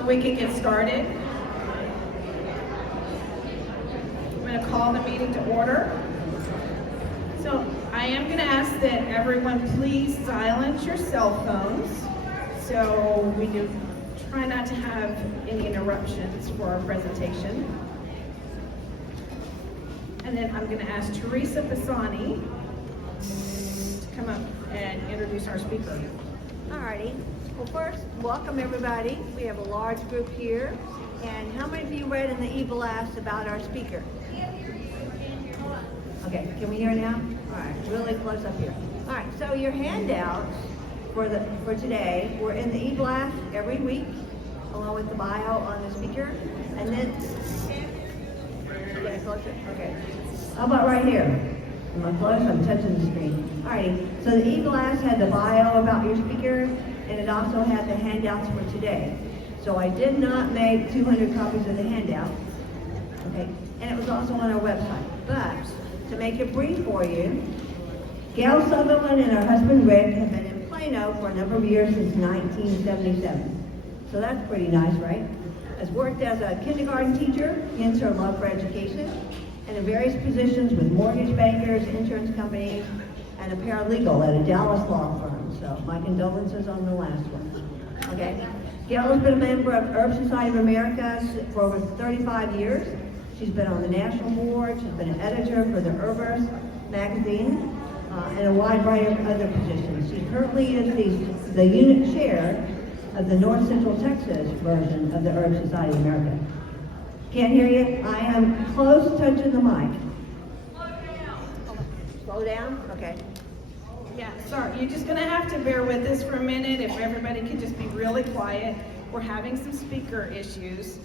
So we can get started. I'm going to call the meeting to order. So I am going to ask that everyone please silence your cell phones so we do try not to have any interruptions for our presentation. And then I'm going to ask Teresa Pisani to come up and introduce our speaker. Alrighty. Well, first, welcome everybody. We have a large group here. And how many of you read in the e-blast about our speaker? Okay, can we hear now? Alright, really close up here. Alright, so your handouts for today were in the e-blast every week, along with the bio on the speaker. And then, get it closer? Okay. How about right here? Am I close? I'm touching the screen. Alrighty, so the e-blast had the bio about your speaker, and it also had the handouts for today. So I did not make 200 copies of the handout, okay? And it was also on our website. But to make it brief for you, Gayle Southerland and her husband Rick have been in Plano for a number of years since 1977. So that's pretty nice, right? Has worked as a kindergarten teacher, hence her love for education, and in various positions with mortgage bankers, insurance companies, and a paralegal at a Dallas law firm. So my condolences on the last one. Okay. Gayle has been a member of Herb Society of America for over 35 years. She's been on the national board. She's been an editor for the Herbers magazine and a wide variety of other positions. She currently is the unit chair of the North Central Texas version of the Herb Society of America. Can't hear you? I am close touching the mic. Slow down? Okay. Yeah, sorry, you're just gonna have to bear with us for a minute. If everybody could just be really quiet. We're having some speaker issues.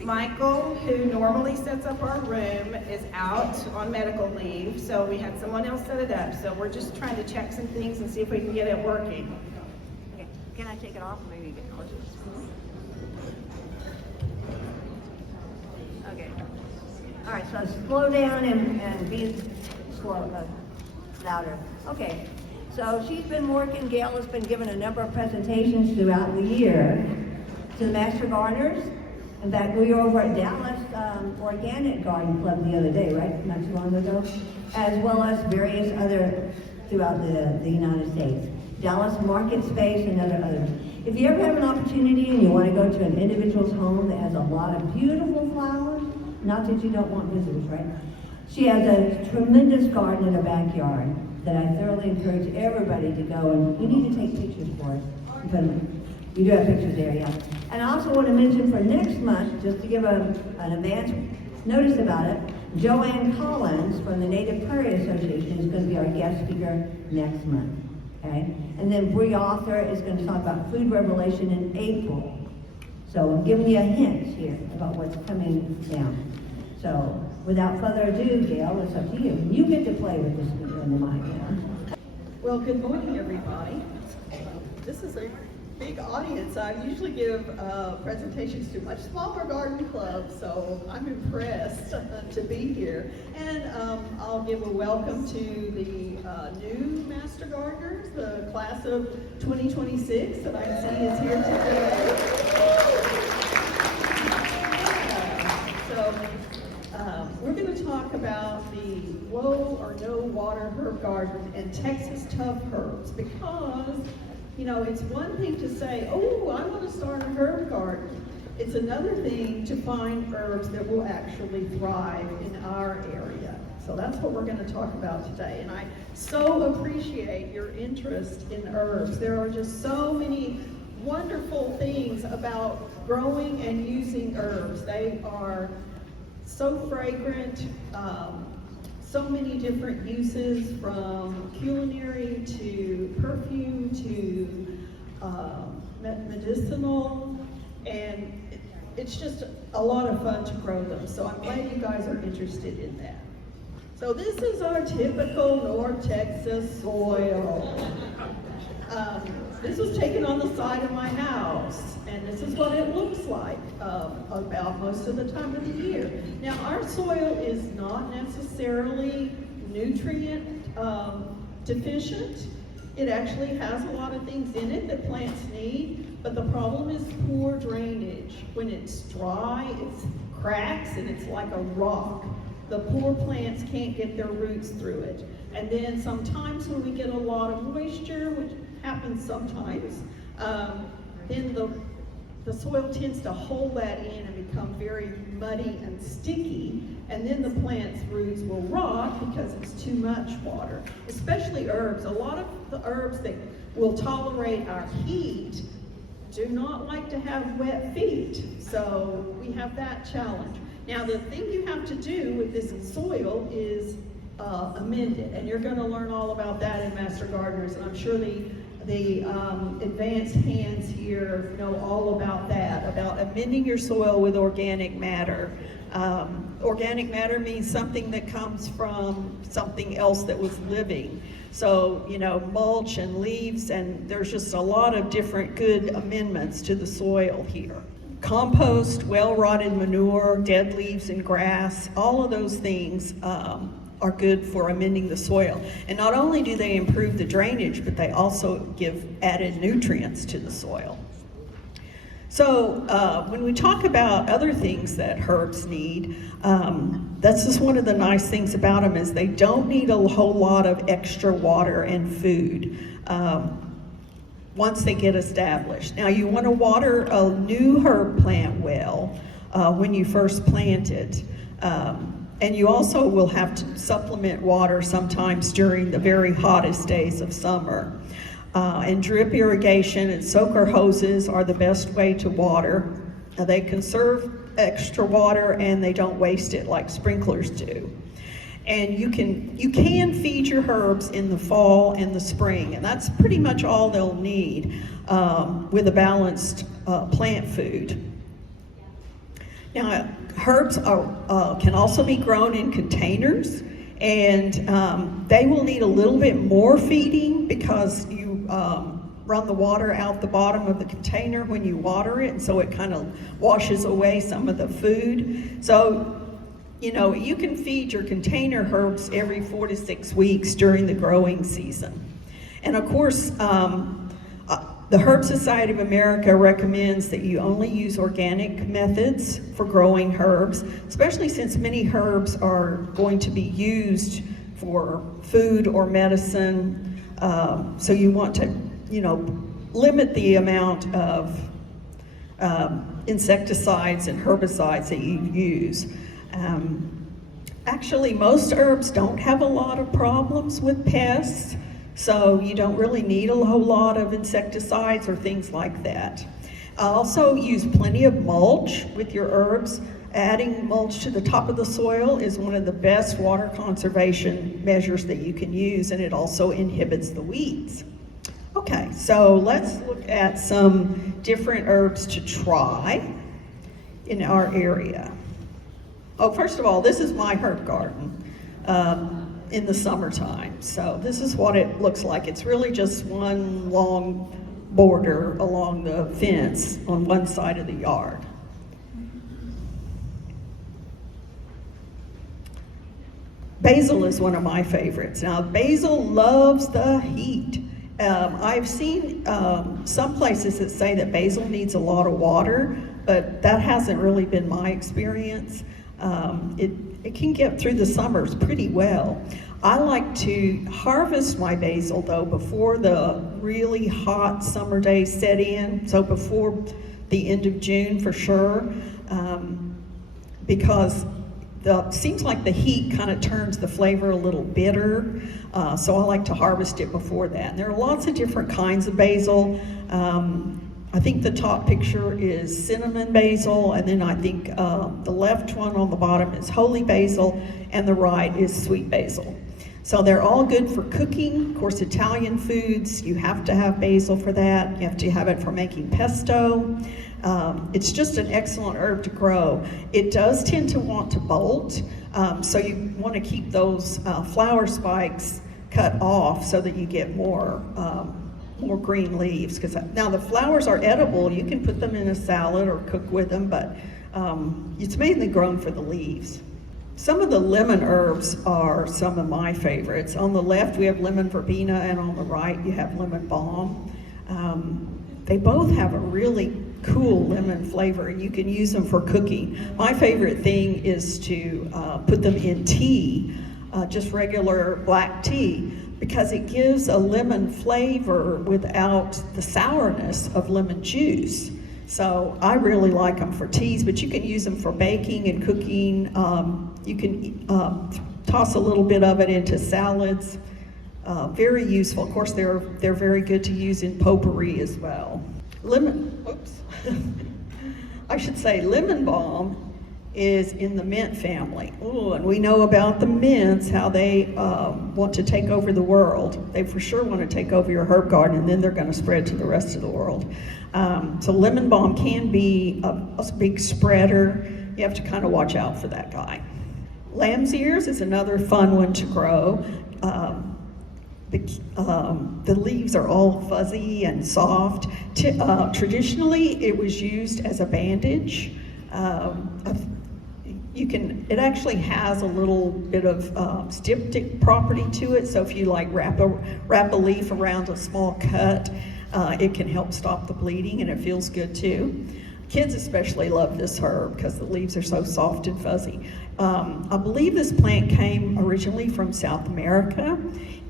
Michael, who normally sets up our room, is out on medical leave, so we had someone else set it up. So we're just trying to check some things and see if we can get it working. Okay, can I take it off? Maybe you get closer. Okay. All right, so slow down and be louder. Okay, so she's been working, Gayle has been given a number of presentations throughout the year to the Master Gardeners. In fact, we were over at Dallas Organic Garden Club the other day, right? Not too long ago. As well as various other throughout the United States. Dallas Market Space and others. If you ever have an opportunity and you want to go to an individual's home that has a lot of beautiful flowers, not that you don't want visitors, right? She has a tremendous garden in her backyard that I thoroughly encourage everybody to go, and you need to take pictures for us. You do have pictures there, yeah. And I also want to mention for next month, just to give an advance notice about it, Joanne Collins from the Native Prairie Association is going to be our guest speaker next month, okay? And then Bree Author is going to talk about food revelation in April. So I'm giving you a hint here about what's coming down. So without further ado, Gayle, it's up to you. You get to play with the speaker on the mic now. Well, good morning, everybody. This is a big audience. I usually give presentations to much smaller garden clubs, so I'm impressed to be here. And I'll give a welcome to the new Master Gardeners, the class of 2026 that I see is here today. We're going to talk about the low or no water herb garden and Texas tough herbs, because you know, it's one thing to say, oh, I want to start a herb garden. It's another thing to find herbs that will actually thrive in our area. So that's what we're going to talk about today. And I so appreciate your interest in herbs. There are just so many wonderful things about growing and using herbs. They are so fragrant, so many different uses, from culinary to perfume to medicinal, and it's just a lot of fun to grow them. So I'm glad you guys are interested in that. So this is our typical North Texas soil. This was taken on the side of my house, and this is what it looks like about most of the time of the year. Now, our soil is not necessarily nutrient deficient. It actually has a lot of things in it that plants need, But the problem is poor drainage. When it's dry, it cracks and it's like a rock. The poor plants can't get their roots through it. And then sometimes when we get a lot of moisture, which happens sometimes, then the soil tends to hold that in and become very muddy and sticky, and then the plant's roots will rot because it's too much water. Especially herbs. A lot of the herbs that will tolerate our heat do not like to have wet feet, so we have that challenge. Now the thing you have to do with this soil is amend it, and you're going to learn all about that in Master Gardeners, and I'm sure the advanced hands here know all about that, about amending your soil with organic matter. Organic matter means something that comes from something else that was living. So, mulch and leaves, and there's just a lot of different good amendments to the soil here. Compost, well-rotted manure, dead leaves and grass, all of those things are good for amending the soil. And not only do they improve the drainage, but they also give added nutrients to the soil. So when we talk about other things that herbs need, that's just one of the nice things about them is they don't need a whole lot of extra water and food once they get established. Now you want to water a new herb plant well when you first plant it. And you also will have to supplement water sometimes during the very hottest days of summer. And drip irrigation and soaker hoses are the best way to water. They conserve extra water and they don't waste it like sprinklers do. And you can feed your herbs in the fall and the spring, and that's pretty much all they'll need with a balanced plant food. Now, herbs can also be grown in containers, and they will need a little bit more feeding because you run the water out the bottom of the container when you water it, and so it kind of washes away some of the food. So, you can feed your container herbs every 4 to 6 weeks during the growing season. And of course, the Herb Society of America recommends that you only use organic methods for growing herbs, especially since many herbs are going to be used for food or medicine. So you want to, limit the amount of insecticides and herbicides that you use. Actually, most herbs don't have a lot of problems with pests. So you don't really need a whole lot of insecticides or things like that. Also use plenty of mulch with your herbs. Adding mulch to the top of the soil is one of the best water conservation measures that you can use, and it also inhibits the weeds. Okay, so let's look at some different herbs to try in our area. Oh, first of all, this is my herb garden. In the summertime. So this is what it looks like. It's really just one long border along the fence on one side of the yard. Basil is one of my favorites. Now, basil loves the heat. I've seen some places that say that basil needs a lot of water, but that hasn't really been my experience. It can get through the summers pretty well. I like to harvest my basil though before the really hot summer days set in, so before the end of June for sure, because seems like the heat kind of turns the flavor a little bitter, so I like to harvest it before that. And there are lots of different kinds of basil. I think the top picture is cinnamon basil, and then I think the left one on the bottom is holy basil, and the right is sweet basil. So they're all good for cooking. Of course, Italian foods, you have to have basil for that. You have to have it for making pesto. It's just an excellent herb to grow. It does tend to want to bolt, so you want to keep those flower spikes cut off so that you get more green leaves. Because now the flowers are edible. You can put them in a salad or cook with them, but it's mainly grown for the leaves. Some of the lemon herbs are some of my favorites. On the left we have lemon verbena, and on the right you have lemon balm. they both have a really cool lemon flavor, and you can use them for cooking. My favorite thing is to put them in tea, just regular black tea, because it gives a lemon flavor without the sourness of lemon juice. So I really like them for teas, but you can use them for baking and cooking. You can toss a little bit of it into salads. Very useful. Of course, they're very good to use in potpourri as well. I should say lemon balm is in the mint family. Ooh, and we know about the mints, how they want to take over the world. They for sure want to take over your herb garden, and then they're going to spread to the rest of the world. So lemon balm can be a big spreader. You have to kind of watch out for that guy. Lamb's ears is another fun one to grow. The leaves are all fuzzy and soft. Traditionally, it was used as a bandage. It actually has a little bit of styptic property to it, so if you like wrap a leaf around a small cut, it can help stop the bleeding, and it feels good too. Kids especially love this herb because the leaves are so soft and fuzzy. I believe this plant came originally from South America,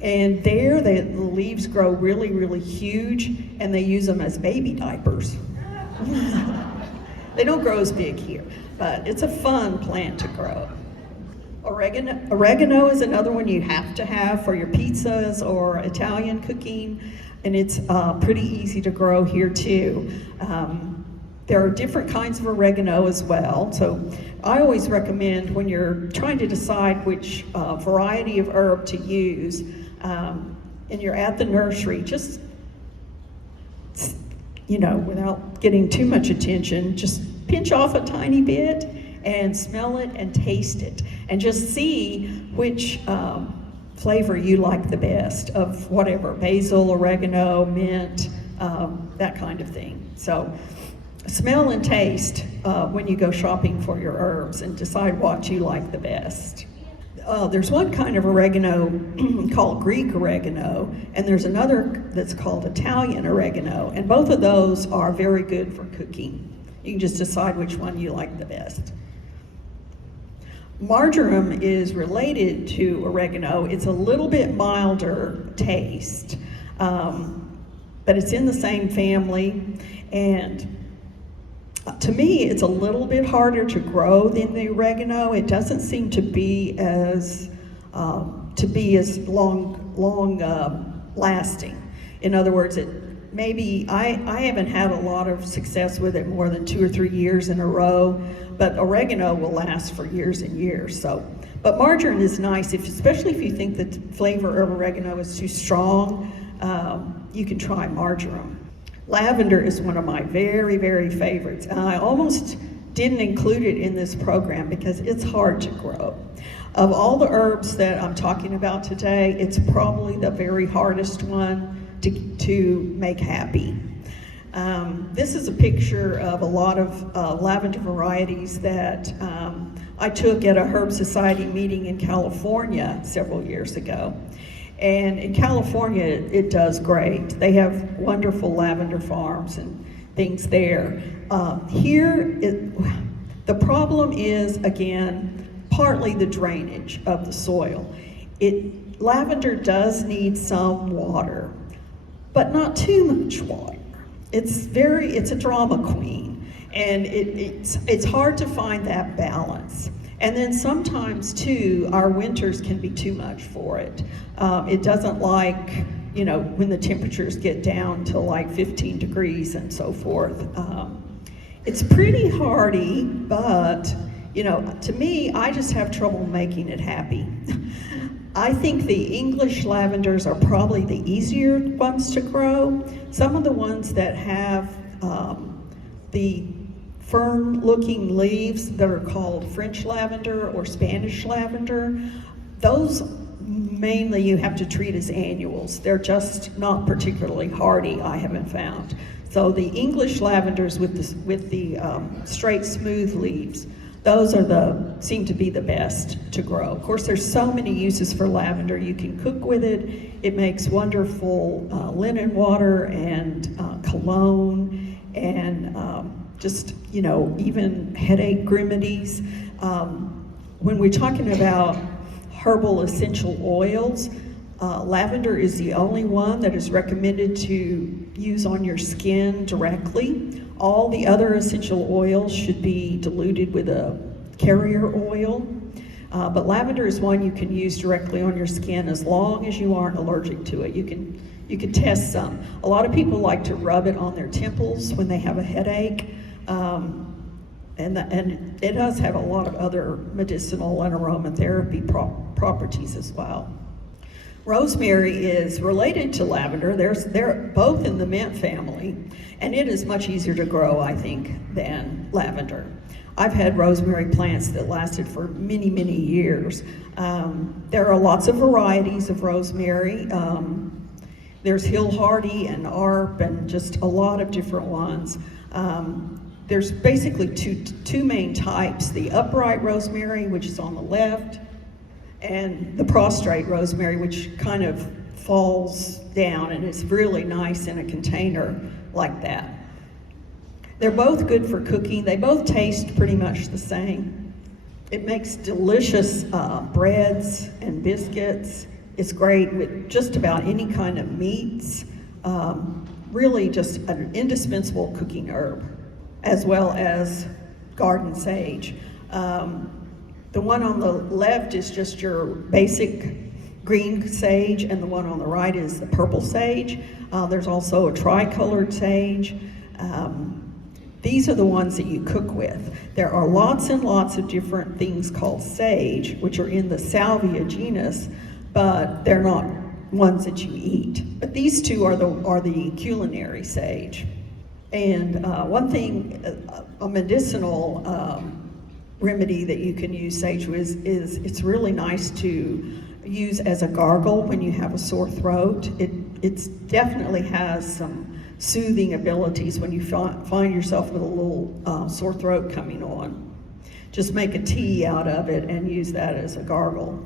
and there the leaves grow really, really huge, and they use them as baby diapers. They don't grow as big here, but it's a fun plant to grow. Oregano is another one you have to have for your pizzas or Italian cooking, and it's pretty easy to grow here too. There are different kinds of oregano as well, so I always recommend when you're trying to decide which variety of herb to use, and you're at the nursery, just, without getting too much attention, just pinch off a tiny bit and smell it and taste it, and just see which flavor you like the best of whatever, basil, oregano, mint, that kind of thing. So smell and taste when you go shopping for your herbs and decide what you like the best. There's one kind of oregano called Greek oregano, and there's another that's called Italian oregano, and both of those are very good for cooking. You can just decide which one you like the best. Marjoram is related to oregano. It's a little bit milder taste, but it's in the same family, and to me, it's a little bit harder to grow than the oregano. It doesn't seem to be as long lasting. In other words, I haven't had a lot of success with it more than 2 or 3 years in a row, but oregano will last for years and years. But marjoram is nice, especially if you think the flavor of oregano is too strong. You can try marjoram. Lavender is one of my very, very favorites. And I almost didn't include it in this program because it's hard to grow. Of all the herbs that I'm talking about today, it's probably the very hardest one to make happy. This is a picture of a lot of lavender varieties that I took at a Herb Society meeting in California several years ago. And in California, it does great. They have wonderful lavender farms and things there. The problem is, again, partly the drainage of the soil. Lavender does need some water, but not too much water. It's a drama queen, and it's hard to find that balance. And then sometimes too, our winters can be too much for it. It doesn't like, when the temperatures get down to like 15 degrees and so forth. It's pretty hardy, but, to me, I just have trouble making it happy. I think the English lavenders are probably the easier ones to grow. Some of the ones that have the firm-looking leaves that are called French lavender or Spanish lavender, those mainly you have to treat as annuals. They're just not particularly hardy, I haven't found. So the English lavenders with the straight, smooth leaves, those seem to be the best to grow. Of course, there's so many uses for lavender. You can cook with it. It makes wonderful linen water and cologne and just, even headache remedies. When we're talking about herbal essential oils, lavender is the only one that is recommended to use on your skin directly. All the other essential oils should be diluted with a carrier oil. But lavender is one you can use directly on your skin as long as you aren't allergic to it. You can test some. A lot of people like to rub it on their temples when they have a headache. And it does have a lot of other medicinal and aromatherapy properties as well. Rosemary is related to lavender. They're both in the mint family, and it is much easier to grow, I think, than lavender. I've had rosemary plants that lasted for many, many years. There are lots of varieties of rosemary. There's Hill Hardy and Arp and just a lot of different ones. There's basically two main types, the upright rosemary, which is on the left, and the prostrate rosemary, which kind of falls down and is really nice in a container like that. They're both good for cooking. They both taste pretty much the same. It makes delicious breads and biscuits. It's great with just about any kind of meats. Really just an indispensable cooking herb, as well as garden sage. The one on the left is just your basic green sage, and the one on the right is the purple sage. There's also a tricolored sage. These are the ones that you cook with. There are lots and lots of different things called sage, which are in the salvia genus, but they're not ones that you eat. But these two are the culinary sage. And one thing, a medicinal remedy that you can use sage with is it's really nice to use as a gargle when you have a sore throat. It definitely has some soothing abilities when you find yourself with a little sore throat coming on. Just make a tea out of it and use that as a gargle.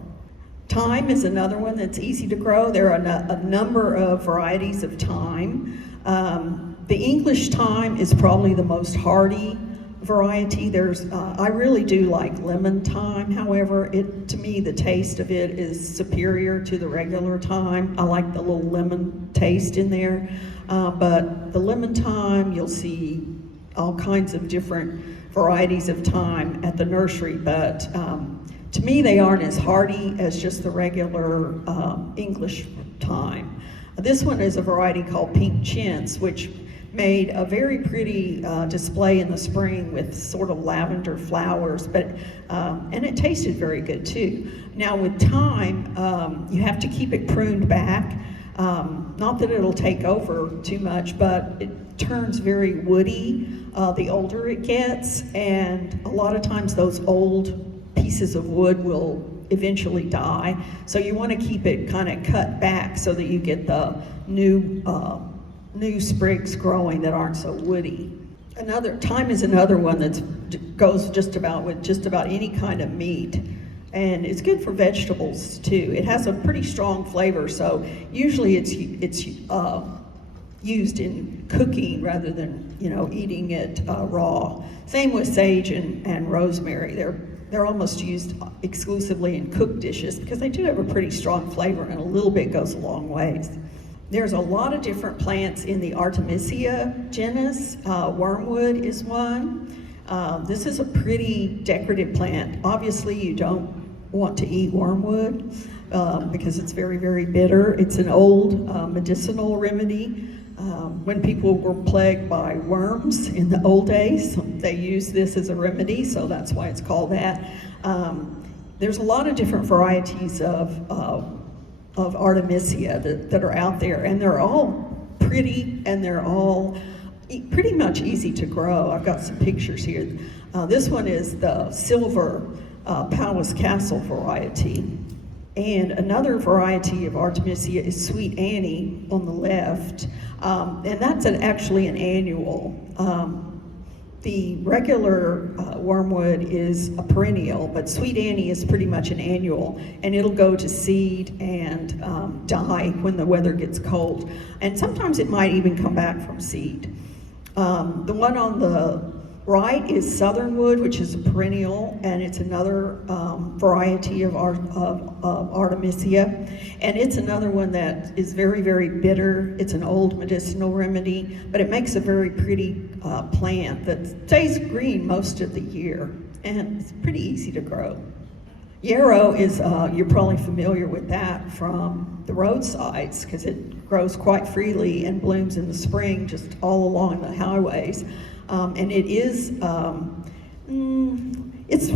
Thyme is another one that's easy to grow. There are a number of varieties of thyme. The English thyme is probably the most hardy variety. I really do like lemon thyme. However, to me, the taste of it is superior to the regular thyme. I like the little lemon taste in there. But the lemon thyme, you'll see all kinds of different varieties of thyme at the nursery, but to me, they aren't as hardy as just the regular English thyme. This one is a variety called pink chintz, which made a very pretty display in the spring with sort of lavender flowers, and it tasted very good too. Now with thyme, you have to keep it pruned back. Not that it'll take over too much, but it turns very woody the older it gets, and a lot of times those old pieces of wood will eventually die. So you want to keep it kind of cut back so that you get the new sprigs growing that aren't so woody. Thyme is another one that goes just about any kind of meat. And it's good for vegetables too. It has a pretty strong flavor, so usually it's used in cooking rather than eating it raw. Same with sage and rosemary. They're almost used exclusively in cooked dishes because they do have a pretty strong flavor, and a little bit goes a long ways. There's a lot of different plants in the Artemisia genus. Wormwood is one. This is a pretty decorative plant. Obviously, you don't want to eat wormwood because it's very, very bitter. It's an old medicinal remedy. When people were plagued by worms in the old days, they used this as a remedy, so that's why it's called that. There's a lot of different varieties of Artemisia that are out there, and they're all pretty, and they're all pretty much easy to grow. I've got some pictures here. This one is the silver Powis Castle variety. And another variety of Artemisia is Sweet Annie on the left. And that's actually an annual. The regular wormwood is a perennial, but Sweet Annie is pretty much an annual, and it'll go to seed and die when the weather gets cold. And sometimes it might even come back from seed. The one on the right is Southernwood, which is a perennial, and it's another variety of Artemisia. And it's another one that is very, very bitter. It's an old medicinal remedy, but it makes a very pretty plant that stays green most of the year, and it's pretty easy to grow. Yarrow is, you're probably familiar with that from the roadsides, because it grows quite freely and blooms in the spring just all along the highways. And it is, it's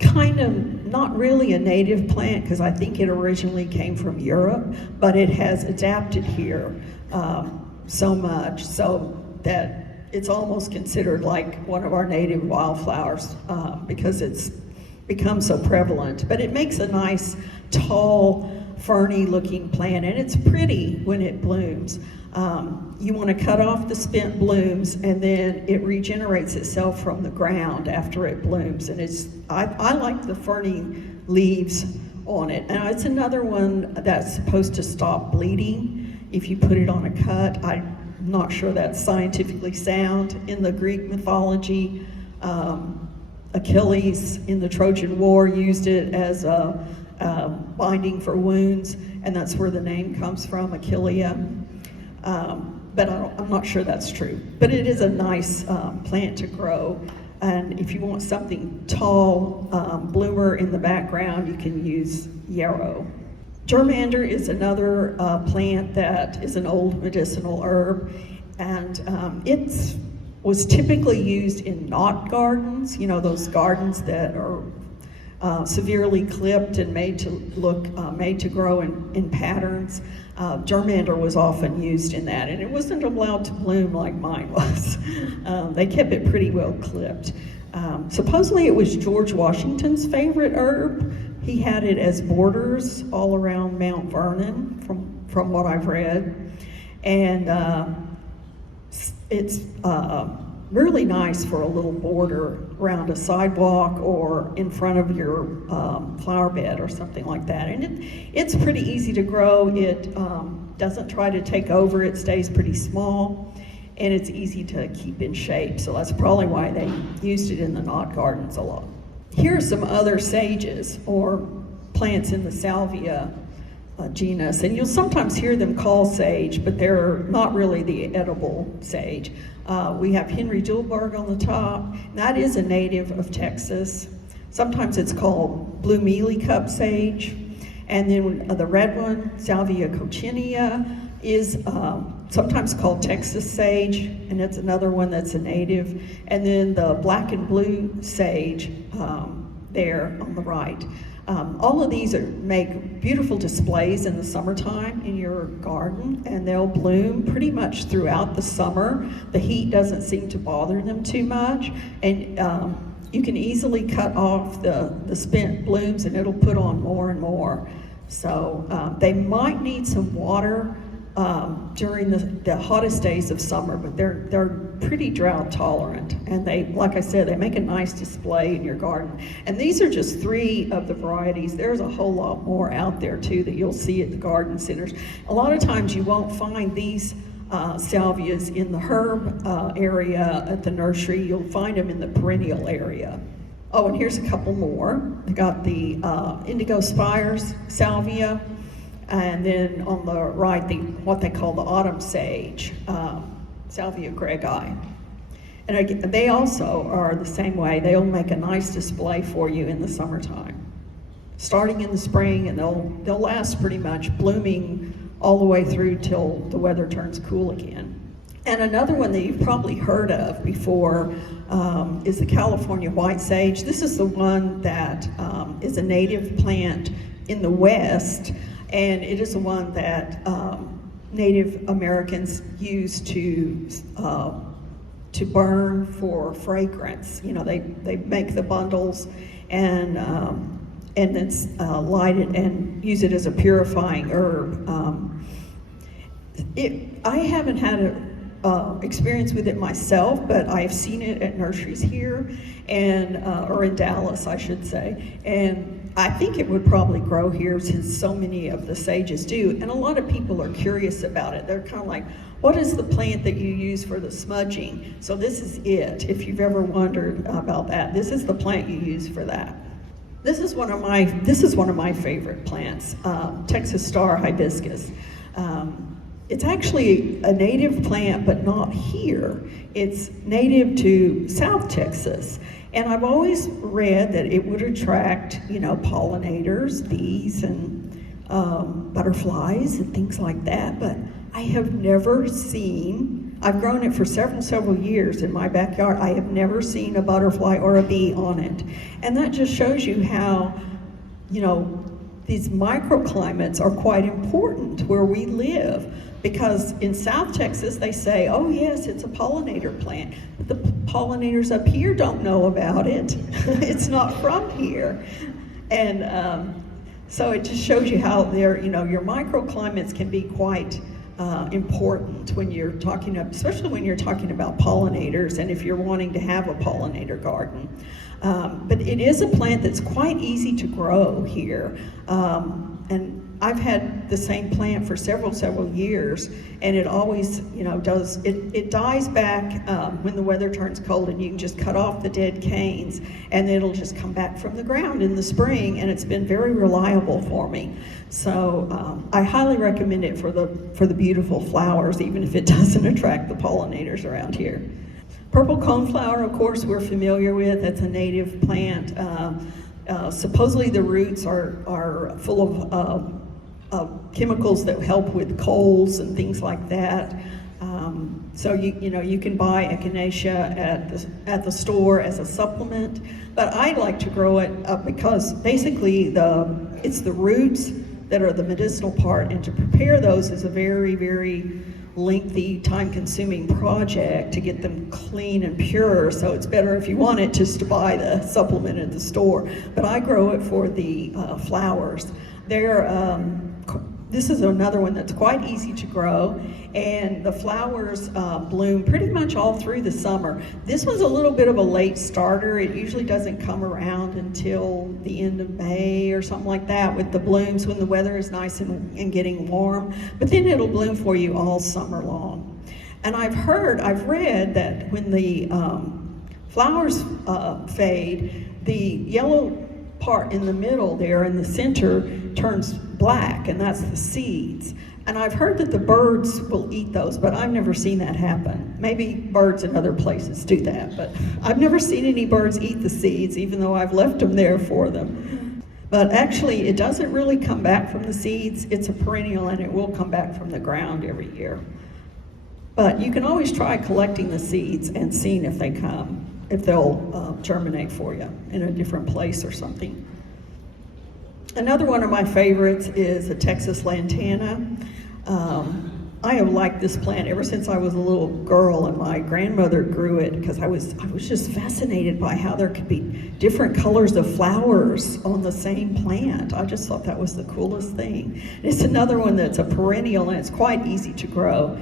kind of not really a native plant, because I think it originally came from Europe, but it has adapted here so much so that it's almost considered like one of our native wildflowers, because it's become so prevalent. But it makes a nice, tall, ferny looking plant, and it's pretty when it blooms. You want to cut off the spent blooms, and then it regenerates itself from the ground after it blooms. And I like the ferny leaves on it. And it's another one that's supposed to stop bleeding if you put it on a cut. I'm not sure that's scientifically sound. In the Greek mythology, Achilles in the Trojan War used it as a binding for wounds, and that's where the name comes from, Achillea. But I'm not sure that's true. But it is a nice plant to grow. And if you want something tall, bloomer in the background, you can use yarrow. Germander is another plant that is an old medicinal herb, and it was typically used in knot gardens, you know, those gardens that are severely clipped and made to grow in patterns. Germander was often used in that, and it wasn't allowed to bloom like mine was. They kept it pretty well clipped. Supposedly it was George Washington's favorite herb. He had it as borders all around Mount Vernon, from what I've read. And it's really nice for a little border around a sidewalk or in front of your flower bed or something like that. And it's pretty easy to grow. It doesn't try to take over. It stays pretty small, and it's easy to keep in shape. So that's probably why they used it in the knot gardens a lot. Here are some other sages or plants in the salvia genus, and you'll sometimes hear them called sage, but they're not really the edible sage. We have Henry Dulberg on the top. That is a native of Texas. Sometimes it's called blue mealy-cup sage. And then the red one, Salvia coccinea, is sometimes called Texas sage, and it's another one that's a native. And then the black and blue sage there on the right. All of these make beautiful displays in the summertime in your garden, and they'll bloom pretty much throughout the summer. The heat doesn't seem to bother them too much, and you can easily cut off the spent blooms, and it'll put on more and more. So they might need some water during the hottest days of summer, but they're pretty drought tolerant, and they, like I said, they make a nice display in your garden. And these are just 3 of the varieties. There's a whole lot more out there too that you'll see at the garden centers. A lot of times you won't find these salvias in the herb area at the nursery. You'll find them in the perennial area. Oh, and here's a couple more. I got the indigo spires salvia, and then on the right, what they call the autumn sage, Salvia greggii. And again, they also are the same way. They'll make a nice display for you in the summertime. Starting in the spring, and they'll last pretty much blooming all the way through till the weather turns cool again. And another one that you've probably heard of before is the California white sage. This is the one that is a native plant in the West, and it is the one that Native Americans use to burn for fragrance. You know, they make the bundles and then light it and use it as a purifying herb. I haven't had experience with it myself, but I've seen it at nurseries here, and or in Dallas, I should say. And I think it would probably grow here since so many of the sages do. And a lot of people are curious about it. They're kind of like, what is the plant that you use for the smudging? So this is it. If you've ever wondered about that, this is the plant you use for that. This is one of my favorite plants, Texas star hibiscus. It's actually a native plant, but not here. It's native to South Texas. And I've always read that it would attract, pollinators, bees and butterflies and things like that. But I have never seen, I've grown it for several years in my backyard. I have never seen a butterfly or a bee on it. And that just shows you how, these microclimates are quite important where we live. Because in South Texas, they say, oh yes, it's a pollinator plant. But the pollinators up here don't know about it. It's not from here. And so it just shows you how your microclimates can be quite important when you're talking, especially when you're talking about pollinators and if you're wanting to have a pollinator garden. But it is a plant that's quite easy to grow here. And I've had the same plant for several years, and it always, it dies back when the weather turns cold, and you can just cut off the dead canes, and it'll just come back from the ground in the spring, and it's been very reliable for me. So I highly recommend it for the beautiful flowers, even if it doesn't attract the pollinators around here. Purple coneflower, of course, we're familiar with. That's a native plant. Supposedly the roots are full of chemicals that help with colds and things like that. So you can buy echinacea at the store as a supplement, but I like to grow it because basically it's the roots that are the medicinal part, and to prepare those is a very lengthy, time-consuming project to get them clean and pure. So it's better if you want it just to buy the supplement at the store. But I grow it for the flowers. This is another one that's quite easy to grow, and the flowers bloom pretty much all through the summer. This one's a little bit of a late starter. It usually doesn't come around until the end of May or something like that with the blooms when the weather is nice and getting warm, but then it'll bloom for you all summer long. And I've read that when the flowers fade, the yellow part in the middle there in the center turns black, and that's the seeds. And I've heard that the birds will eat those, but I've never seen that happen. Maybe birds in other places do that, but I've never seen any birds eat the seeds, even though I've left them there for them. But actually, it doesn't really come back from the seeds. It's a perennial, and it will come back from the ground every year. But you can always try collecting the seeds and seeing if they'll germinate for you in a different place or something. Another one of my favorites is a Texas lantana. I have liked this plant ever since I was a little girl, and my grandmother grew it because I was just fascinated by how there could be different colors of flowers on the same plant. I just thought that was the coolest thing. It's another one that's a perennial, and it's quite easy to grow.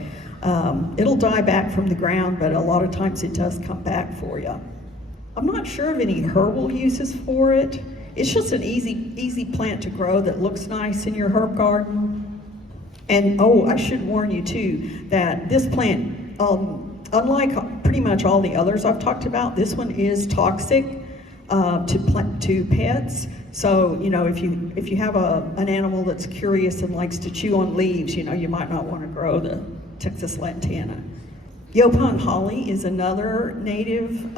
It'll die back from the ground, but a lot of times it does come back for you. I'm not sure of any herbal uses for it. It's just an easy plant to grow that looks nice in your herb garden. And I should warn you too that this plant, unlike pretty much all the others I've talked about, this one is toxic to pets. So if you have an animal that's curious and likes to chew on leaves, you might not want to grow the Texas lantana. Yaupon holly is another native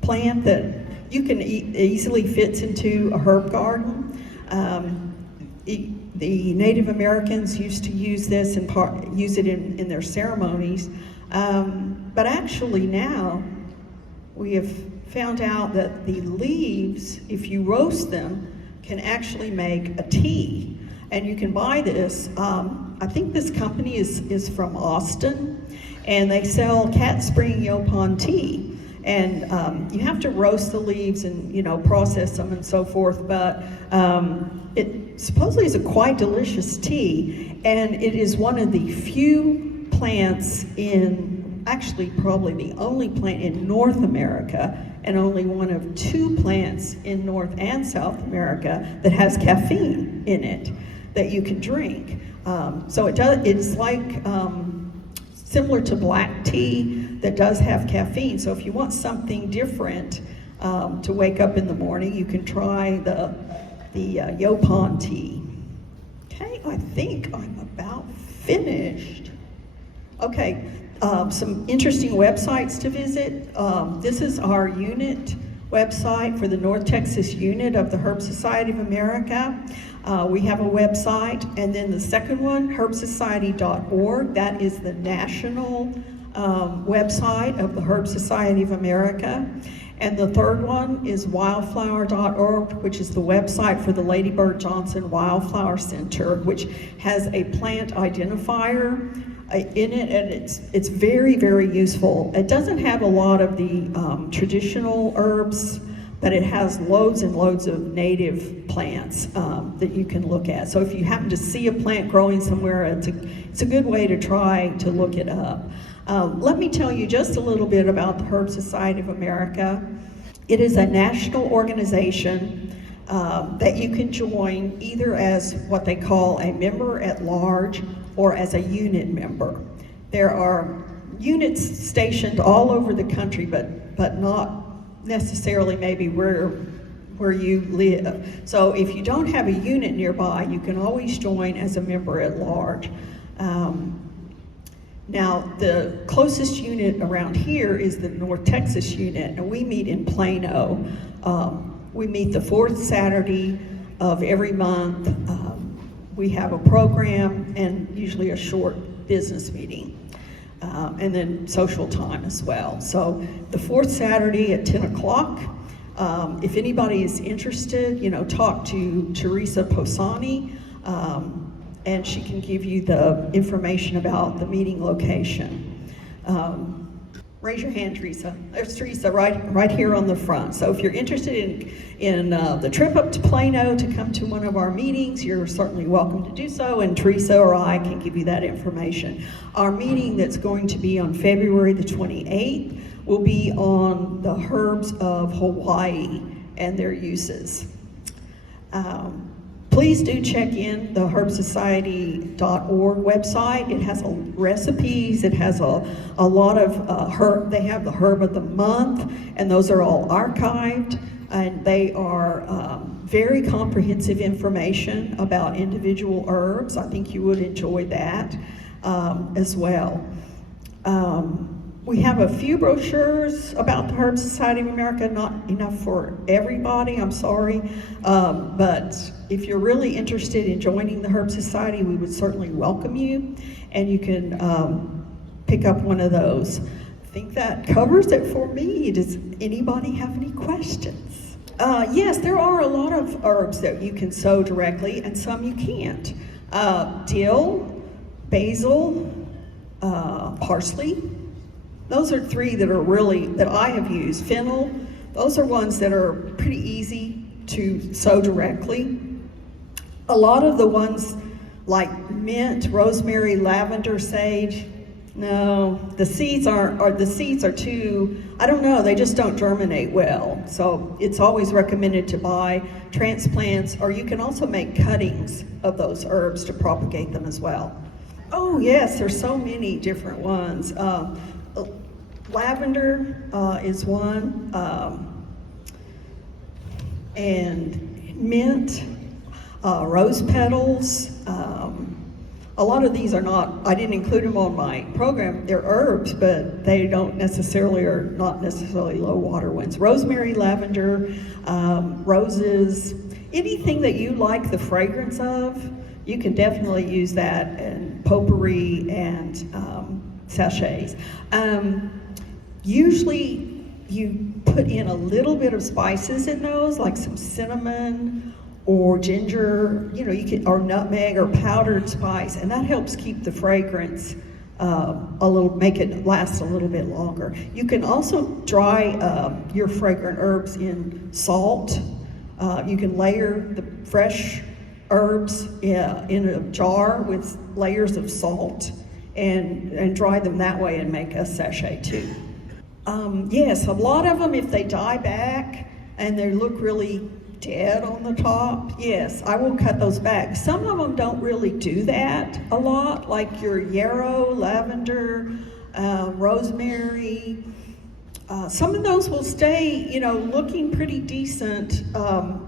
plant that you can easily fits into a herb garden. The Native Americans used to use this and use it in their ceremonies, but actually now we have found out that the leaves, if you roast them, can actually make a tea. And you can buy this. I think this company is from Austin, and they sell Cat Spring Yaupon tea. And you have to roast the leaves and process them and so forth, but it supposedly is a quite delicious tea, and it is one of the few plants actually probably the only plant in North America, and only one of 2 plants in North and South America that has caffeine in it that you can drink. So it's like similar to black tea that does have caffeine. So if you want something different to wake up in the morning, you can try the Yopon tea. Okay, I think I'm about finished. Okay, some interesting websites to visit. This is our unit website for the North Texas unit of the Herb Society of America. We have a website, and then the second one, herbsociety.org, that is the national website of the Herb Society of America. And the third one is wildflower.org, which is the website for the Lady Bird Johnson Wildflower Center, which has a plant identifier in it, and it's very, very useful. It doesn't have a lot of the traditional herbs, but it has loads and loads of native plants that you can look at. So if you happen to see a plant growing somewhere, it's a good way to try to look it up. Let me tell you just a little bit about the Herb Society of America. It is a national organization that you can join either as what they call a member at large or as a unit member. There are units stationed all over the country, but not necessarily maybe where you live. So if you don't have a unit nearby, you can always join as a member at large. Now, the closest unit around here is the North Texas unit, and we meet in Plano. We meet the 4th Saturday of every month. We have a program and usually a short business meeting, and then social time as well. So the 4th Saturday at 10 o'clock, if anybody is interested, talk to Teresa Posani, and she can give you the information about the meeting location. Raise your hand, Teresa. There's Teresa right here on the front. So if you're interested in the trip up to Plano to come to one of our meetings, you're certainly welcome to do so, and Teresa or I can give you that information. Our meeting that's going to be on February the 28th will be on the herbs of Hawaii and their uses. Please do check in the herbsociety.org website. It has recipes, it has a lot of herb. They have the herb of the month, and those are all archived, and they are very comprehensive information about individual herbs. I think you would enjoy that as well. We have a few brochures about the Herb Society of America, not enough for everybody, I'm sorry. But if you're really interested in joining the Herb Society, we would certainly welcome you, and you can pick up one of those. I think that covers it for me. Does anybody have any questions? Yes, there are a lot of herbs that you can sow directly, and some you can't. Dill, basil, parsley. Those are 3 that I have used. Fennel, those are ones that are pretty easy to sow directly. A lot of the ones like mint, rosemary, lavender, sage, no, the seeds are too, I don't know, they just don't germinate well. So it's always recommended to buy transplants, or you can also make cuttings of those herbs to propagate them as well. Oh yes, there's so many different ones. Lavender is one, and mint, rose petals. A lot of these are not, I didn't include them on my program. They're herbs, but they not necessarily low water ones. Rosemary, lavender, roses, anything that you like the fragrance of, you can definitely use that in potpourri and sachets. Usually you put in a little bit of spices in those, like some cinnamon or ginger, or nutmeg or powdered spice, and that helps keep the fragrance make it last a little bit longer. You can also dry your fragrant herbs in salt. You can layer the fresh herbs in a jar with layers of salt, and dry them that way and make a sachet too. Yes, a lot of them, if they die back and they look really dead on the top, yes, I will cut those back. Some of them don't really do that a lot, like your yarrow, lavender, rosemary. Some of those will stay, looking pretty decent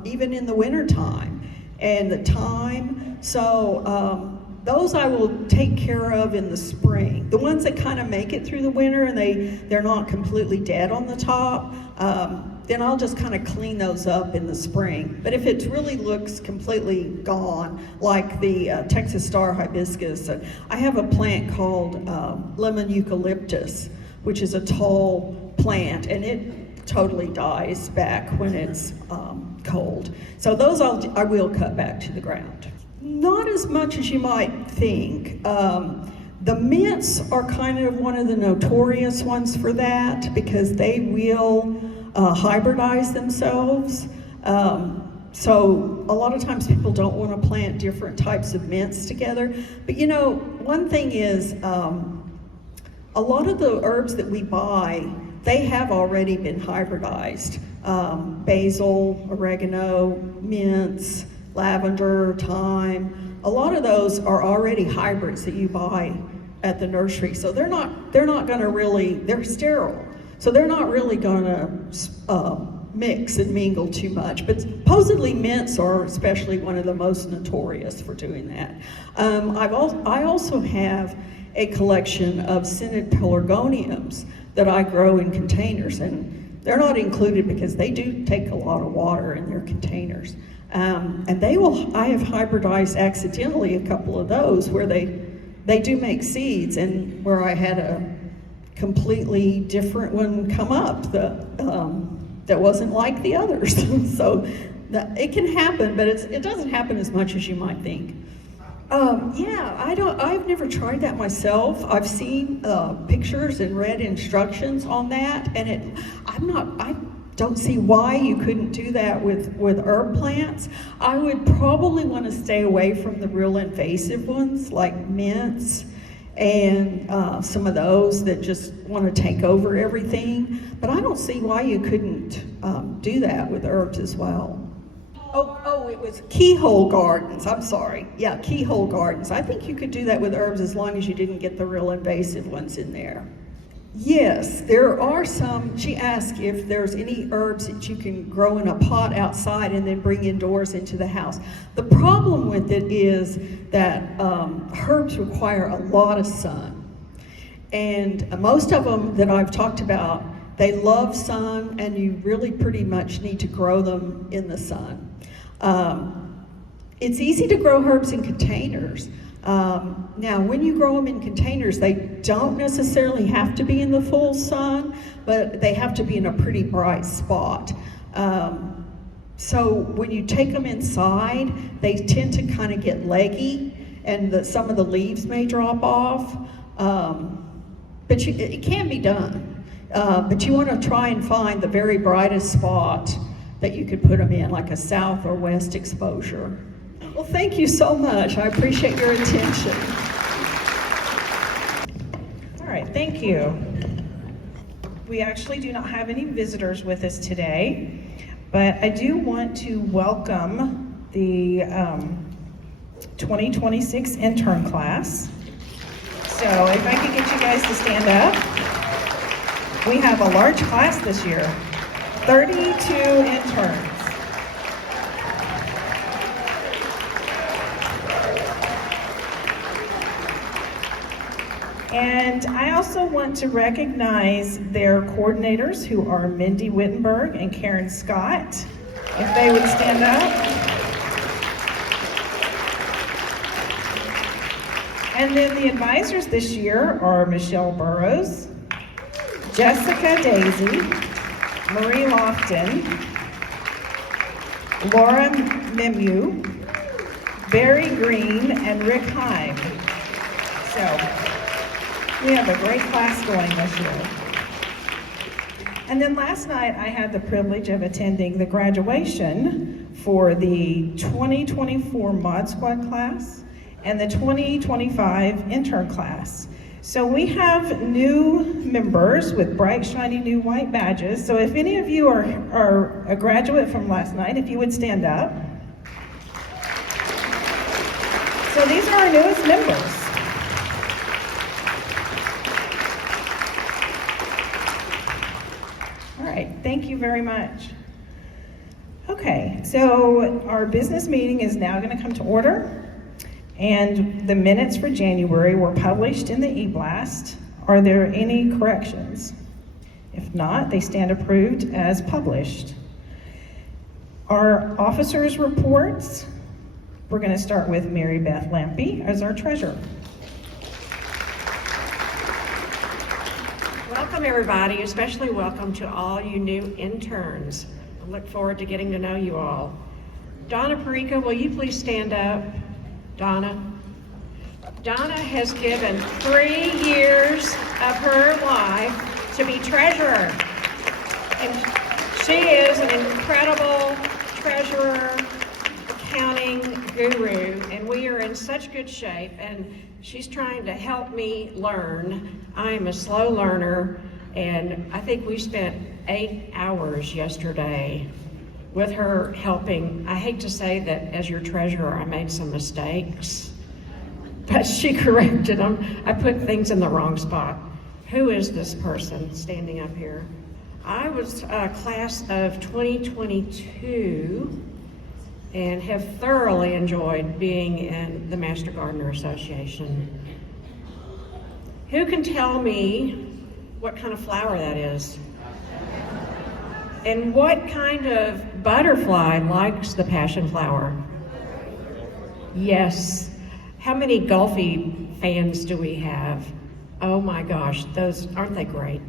even in the wintertime and the thyme. So those I will take care of in the spring. The ones that kind of make it through the winter and they're not completely dead on the top, then I'll just kind of clean those up in the spring. But if it really looks completely gone, like the Texas star hibiscus, I have a plant called lemon eucalyptus, which is a tall plant, and it totally dies back when it's cold. So those I will cut back to the ground. Not as much as you might think. The mints are kind of one of the notorious ones for that because they will hybridize themselves. So a lot of times people don't want to plant different types of mints together. But one thing is, a lot of the herbs that we buy, they have already been hybridized. Basil, oregano, mints, lavender, thyme. A lot of those are already hybrids that you buy at the nursery. So they're not gonna really, they're sterile. So they're not really gonna mix and mingle too much. But supposedly mints are especially one of the most notorious for doing that. I also have a collection of scented pelargoniums that I grow in containers, and they're not included because they do take a lot of water in their containers. And I have hybridized accidentally a couple of those where they do make seeds, and where I had a completely different one come up that wasn't like the others. So it can happen, but it doesn't happen as much as you might think. I've never tried that myself. I've seen pictures and read instructions on that, and I don't see why you couldn't do that with herb plants. I would probably want to stay away from the real invasive ones like mints and some of those that just want to take over everything. But I don't see why you couldn't do that with herbs as well. Oh, it was keyhole gardens. I'm sorry. Yeah, keyhole gardens. I think you could do that with herbs as long as you didn't get the real invasive ones in there. Yes, there are some. She asked if there's any herbs that you can grow in a pot outside and then bring indoors into the house. The problem with it is that herbs require a lot of sun. And most of them that I've talked about, they love sun, and you really pretty much need to grow them in the sun. It's easy to grow herbs in containers. Now, when you grow them in containers, they don't necessarily have to be in the full sun, but they have to be in a pretty bright spot. So when you take them inside, they tend to kind of get leggy, and some of the leaves may drop off. But it can be done. But you want to try and find the very brightest spot that you could put them in, like a south or west exposure. Well, thank you so much. I appreciate your attention. All right, thank you. We actually do not have any visitors with us today, but I do want to welcome the 2026 intern class. So if I could get you guys to stand up. We have a large class this year, 32 interns. And I also want to recognize their coordinators, who are Mindy Wittenberg and Karen Scott, if they would stand up. And then the advisors this year are Michelle Burrows, Jessica Daisy, Marie Lofton, Laura Mimu, Barry Green, and Rick Heim. So we have a great class going this year. And then last night I had the privilege of attending the graduation for the 2024 Mod Squad class and the 2025 intern class. So we have new members with bright, shiny new white badges. So if any of you are a graduate from last night, if you would stand up. So these are our newest members. All right, thank you very much. Okay, so our business meeting is now going to come to order. And the minutes for January were published in the e-blast. Are there any corrections? If not, they stand approved as published. Our officers' reports, we're going to start with Mary Beth Lampy as our treasurer. Welcome everybody, especially welcome to all you new interns. I look forward to getting to know you all. Donna Perica, will you please stand up? Donna has given 3 years of her life to be treasurer. And she is an incredible treasurer, accounting guru, and we are in such good shape, and she's trying to help me learn. I am a slow learner, and I think we spent 8 hours yesterday with her helping. I hate to say that as your treasurer, I made some mistakes, but she corrected them. I put things in the wrong spot. Who is this person standing up here? I was a class of 2022 and have thoroughly enjoyed being in the Master Gardener Association. Who can tell me what kind of flower that is? And what kind of butterfly likes the passion flower? Yes. How many Gulfie fans do we have? Oh my gosh, those, aren't they great?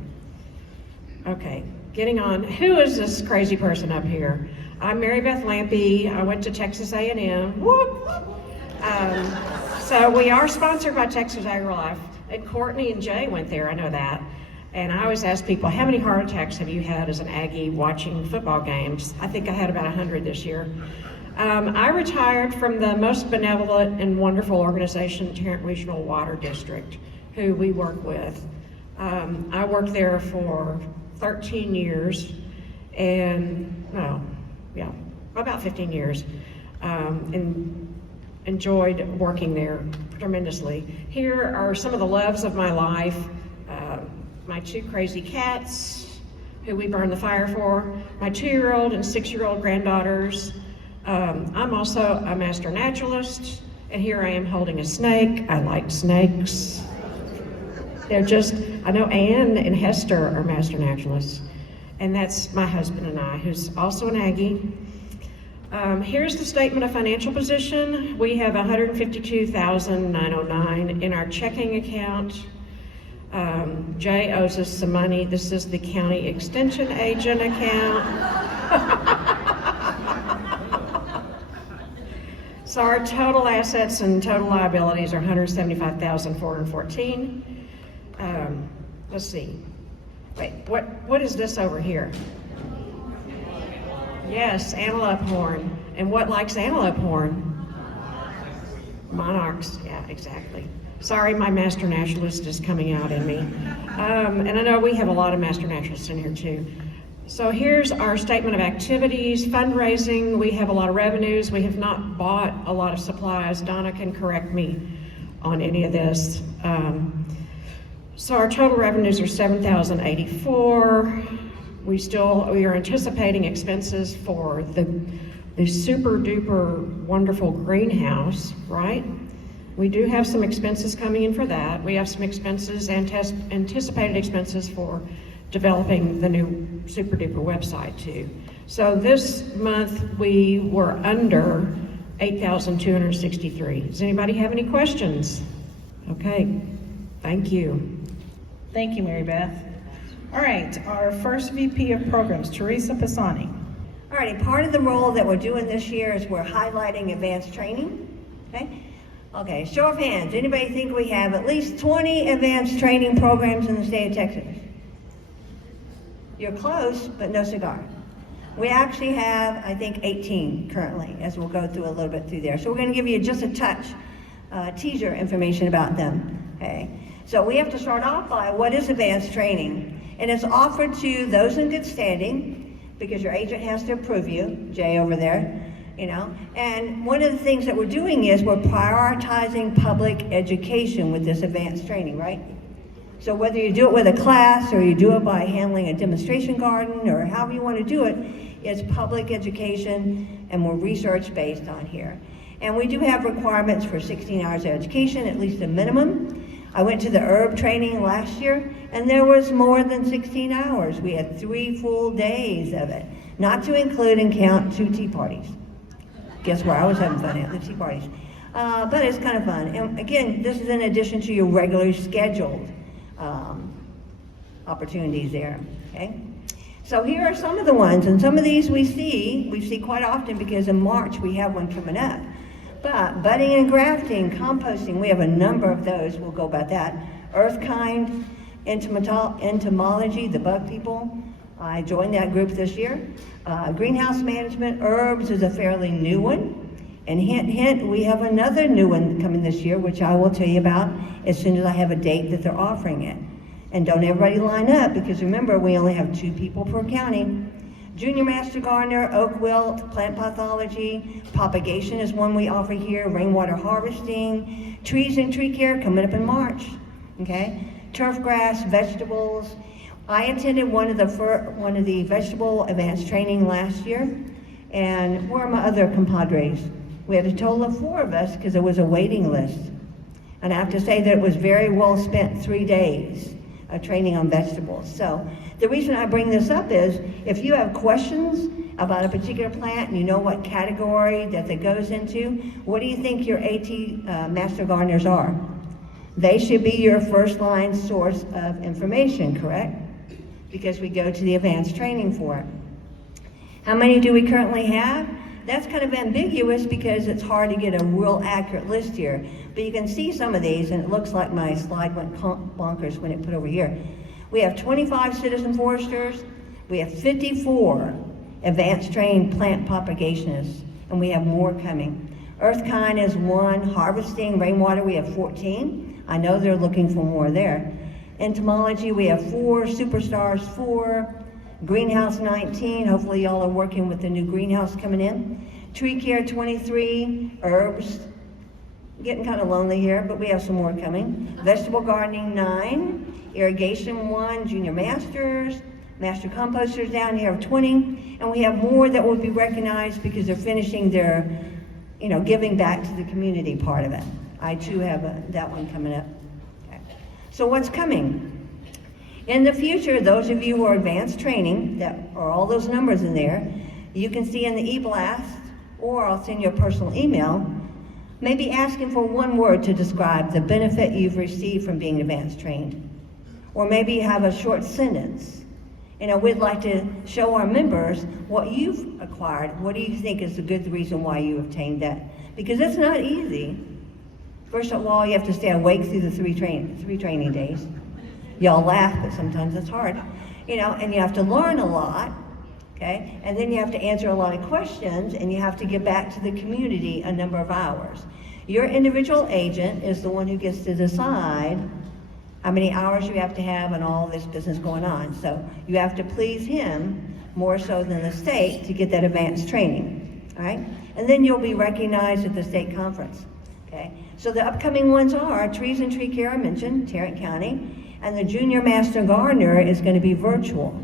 Okay, getting on. Who is this crazy person up here? I'm Mary Beth Lampy. I went to Texas A&M. Whoop! So we are sponsored by Texas AgriLife. And Courtney and Jay went there, I know that. And I always ask people, how many heart attacks have you had as an Aggie watching football games? I think I had about 100 this year. I retired from the most benevolent and wonderful organization, Tarrant Regional Water District, who we work with. I worked there for 13 years, and about 15 years, and enjoyed working there tremendously. Here are some of the loves of my life. My 2 crazy cats, who we burn the fire for, my 2-year-old and 6-year-old granddaughters. I'm also a master naturalist, and here I am holding a snake. I like snakes. They're just, I know Anne and Hester are master naturalists, and that's my husband and I, who's also an Aggie. Here's the statement of financial position. We have $152,909 in our checking account. Jay owes us some money. This is the county extension agent account. So our total assets and total liabilities are $175,414. Let's see. Wait, what is this over here? Yes, antelope horn. And what likes antelope horn? Monarchs, yeah, exactly. Sorry, my master naturalist is coming out in me. And I know we have a lot of master naturalists in here too. So here's our statement of activities. Fundraising, we have a lot of revenues. We have not bought a lot of supplies. Donna can correct me on any of this. So our total revenues are $7,084. We are anticipating expenses for the super duper wonderful greenhouse, right? We do have some expenses coming in for that. We have some expenses, anticipated expenses for developing the new super duper website too. So this month we were under 8,263. Does anybody have any questions? Okay, thank you. Thank you, Mary Beth. All right, our first VP of programs, Teresa Pisani. All right, part of the role that we're doing this year is we're highlighting advanced training, okay? Okay, show of hands, anybody think we have at least 20 advanced training programs in the state of Texas? You're close, but no cigar. We actually have, I think, 18 currently, as we'll go through a little bit through there. So we're gonna give you just a touch, teaser information about them, okay? So we have to start off by what is advanced training? And it's offered to those in good standing, because your agent has to approve you, Jay over there, you know. And one of the things that we're doing is we're prioritizing public education with this advanced training, right? So whether you do it with a class or you do it by handling a demonstration garden or however you want to do it, it's public education, and we're research-based on here. And we do have requirements for 16 hours of education, at least a minimum. I went to the herb training last year, and there was more than 16 hours. We had 3 full days of it, not to include and count 2 tea parties. Guess where I was having fun at, the tea parties. But it's kind of fun. And again, this is in addition to your regularly scheduled opportunities there, okay? So here are some of the ones, and some of these we see quite often because in March we have one coming up. But budding and grafting, composting, we have a number of those. We'll go about that. Earthkind, entomology, the bug people. I joined that group this year. Greenhouse management, herbs is a fairly new one. And hint, hint, we have another new one coming this year, which I will tell you about as soon as I have a date that they're offering it. And don't everybody line up, because remember, we only have 2 people per county. Junior Master Gardener, oak wilt, plant pathology, propagation is one we offer here, rainwater harvesting, trees and tree care coming up in March, okay? Turf grass, vegetables. I attended one of the vegetable advanced training last year, and where are my other compadres? We had a total of 4 of us because there was a waiting list. And I have to say that it was very well spent 3 days of training on vegetables. So the reason I bring this up is if you have questions about a particular plant and you know what category that it goes into, what do you think your AT Master Gardeners are? They should be your first line source of information, correct? Because we go to the advanced training for it. How many do we currently have? That's kind of ambiguous because it's hard to get a real accurate list here. But you can see some of these, and it looks like my slide went bonkers when it put over here. We have 25 citizen foresters. We have 54 advanced trained plant propagationists, and we have more coming. Earthkind is 1, harvesting, rainwater, we have 14. I know they're looking for more there. Entomology, we have 4, superstars 4, greenhouse 19, hopefully y'all are working with the new greenhouse coming in. Tree care 23, herbs, getting kind of lonely here, but we have some more coming. Vegetable gardening 9, irrigation 1, junior masters, master composters down here of 20, and we have more that will be recognized because they're finishing their, giving back to the community part of it. I too have that one coming up. Okay. So what's coming? In the future, those of you who are advanced training, that are all those numbers in there, you can see in the e-blast, or I'll send you a personal email, maybe asking for one word to describe the benefit you've received from being advanced trained. Or maybe you have a short sentence. We'd like to show our members what you've acquired. What do you think is the good reason why you obtained that? Because it's not easy. First of all, you have to stay awake through the three training days. Y'all laugh, but sometimes it's hard. And you have to learn a lot, okay? And then you have to answer a lot of questions, and you have to get back to the community a number of hours. Your individual agent is the one who gets to decide how many hours you have to have and all this business going on. So you have to please him more so than the state to get that advanced training, all right? And then you'll be recognized at the state conference, okay? So the upcoming ones are trees and tree care, I mentioned, Tarrant County, and the Junior Master Gardener is going to be virtual.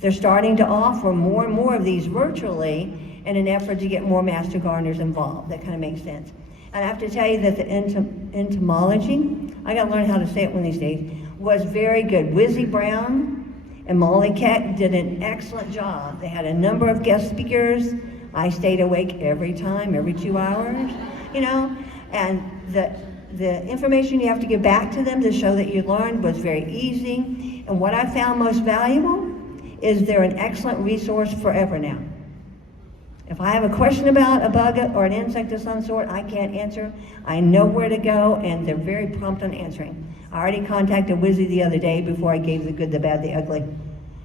They're starting to offer more and more of these virtually in an effort to get more Master Gardeners involved. That kind of makes sense. And I have to tell you that the entomology, I got to learn how to say it one of these days, was very good. Wizzy Brown and Molly Keck did an excellent job. They had a number of guest speakers. I stayed awake every time, every 2 hours, and the information you have to give back to them to show that you learned was very easy. And what I found most valuable is they're an excellent resource forever now. If I have a question about a bug or an insect of some sort I can't answer, I know where to go, and they're very prompt on answering. I already contacted Wizzy the other day before I gave the good, the bad, the ugly,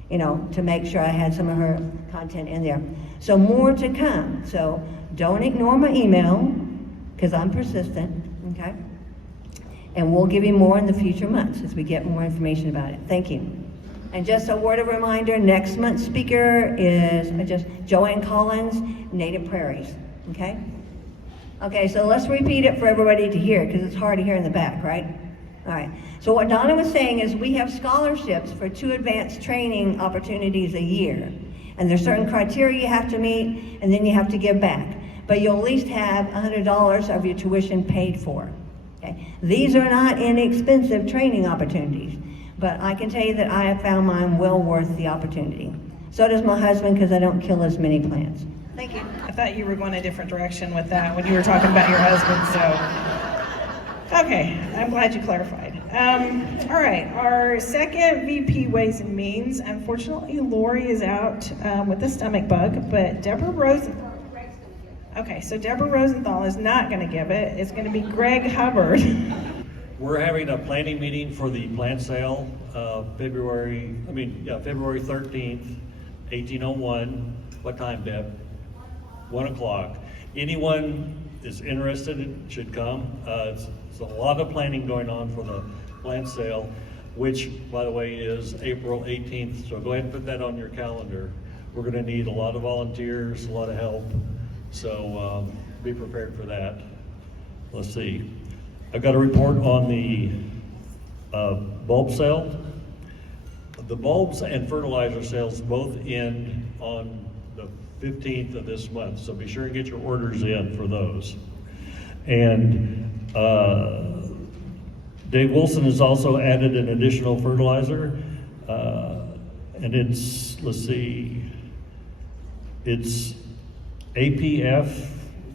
to make sure I had some of her content in there. So more to come. So don't ignore my email, because I'm persistent, okay? And we'll give you more in the future months as we get more information about it. Thank you. And just a word of reminder, next month's speaker is just Joanne Collins, Native Prairies, okay? Okay, so let's repeat it for everybody to hear, because it's hard to hear in the back, right? All right, so what Donna was saying is we have scholarships for 2 advanced training opportunities a year. And there's certain criteria you have to meet, and then you have to give back. But you'll at least have $100 of your tuition paid for. Okay? These are not inexpensive training opportunities, but I can tell you that I have found mine well worth the opportunity. So does my husband, because I don't kill as many plants. Thank you. I thought you were going a different direction with that when you were talking about your husband, so. Okay, I'm glad you clarified. All right, our second VP Ways and Means, unfortunately Lori is out with a stomach bug, but Deborah Rosenthal. Okay, so Deborah Rosenthal is not going to give it. It's going to be Greg Hubbard. We're having a planning meeting for the plant sale, February 13th, 1801. What time, Deb? 1 o'clock. Anyone is interested should come. It's a lot of planning going on for the plant sale, which, by the way, is April 18th. So go ahead and put that on your calendar. We're going to need a lot of volunteers, a lot of help. So be prepared for that. Let's see. I've got a report on the bulb sale. The bulbs and fertilizer sales both end on the 15th of this month, so be sure and get your orders in for those. And Dave Wilson has also added an additional fertilizer, and it's, let's see, it's APF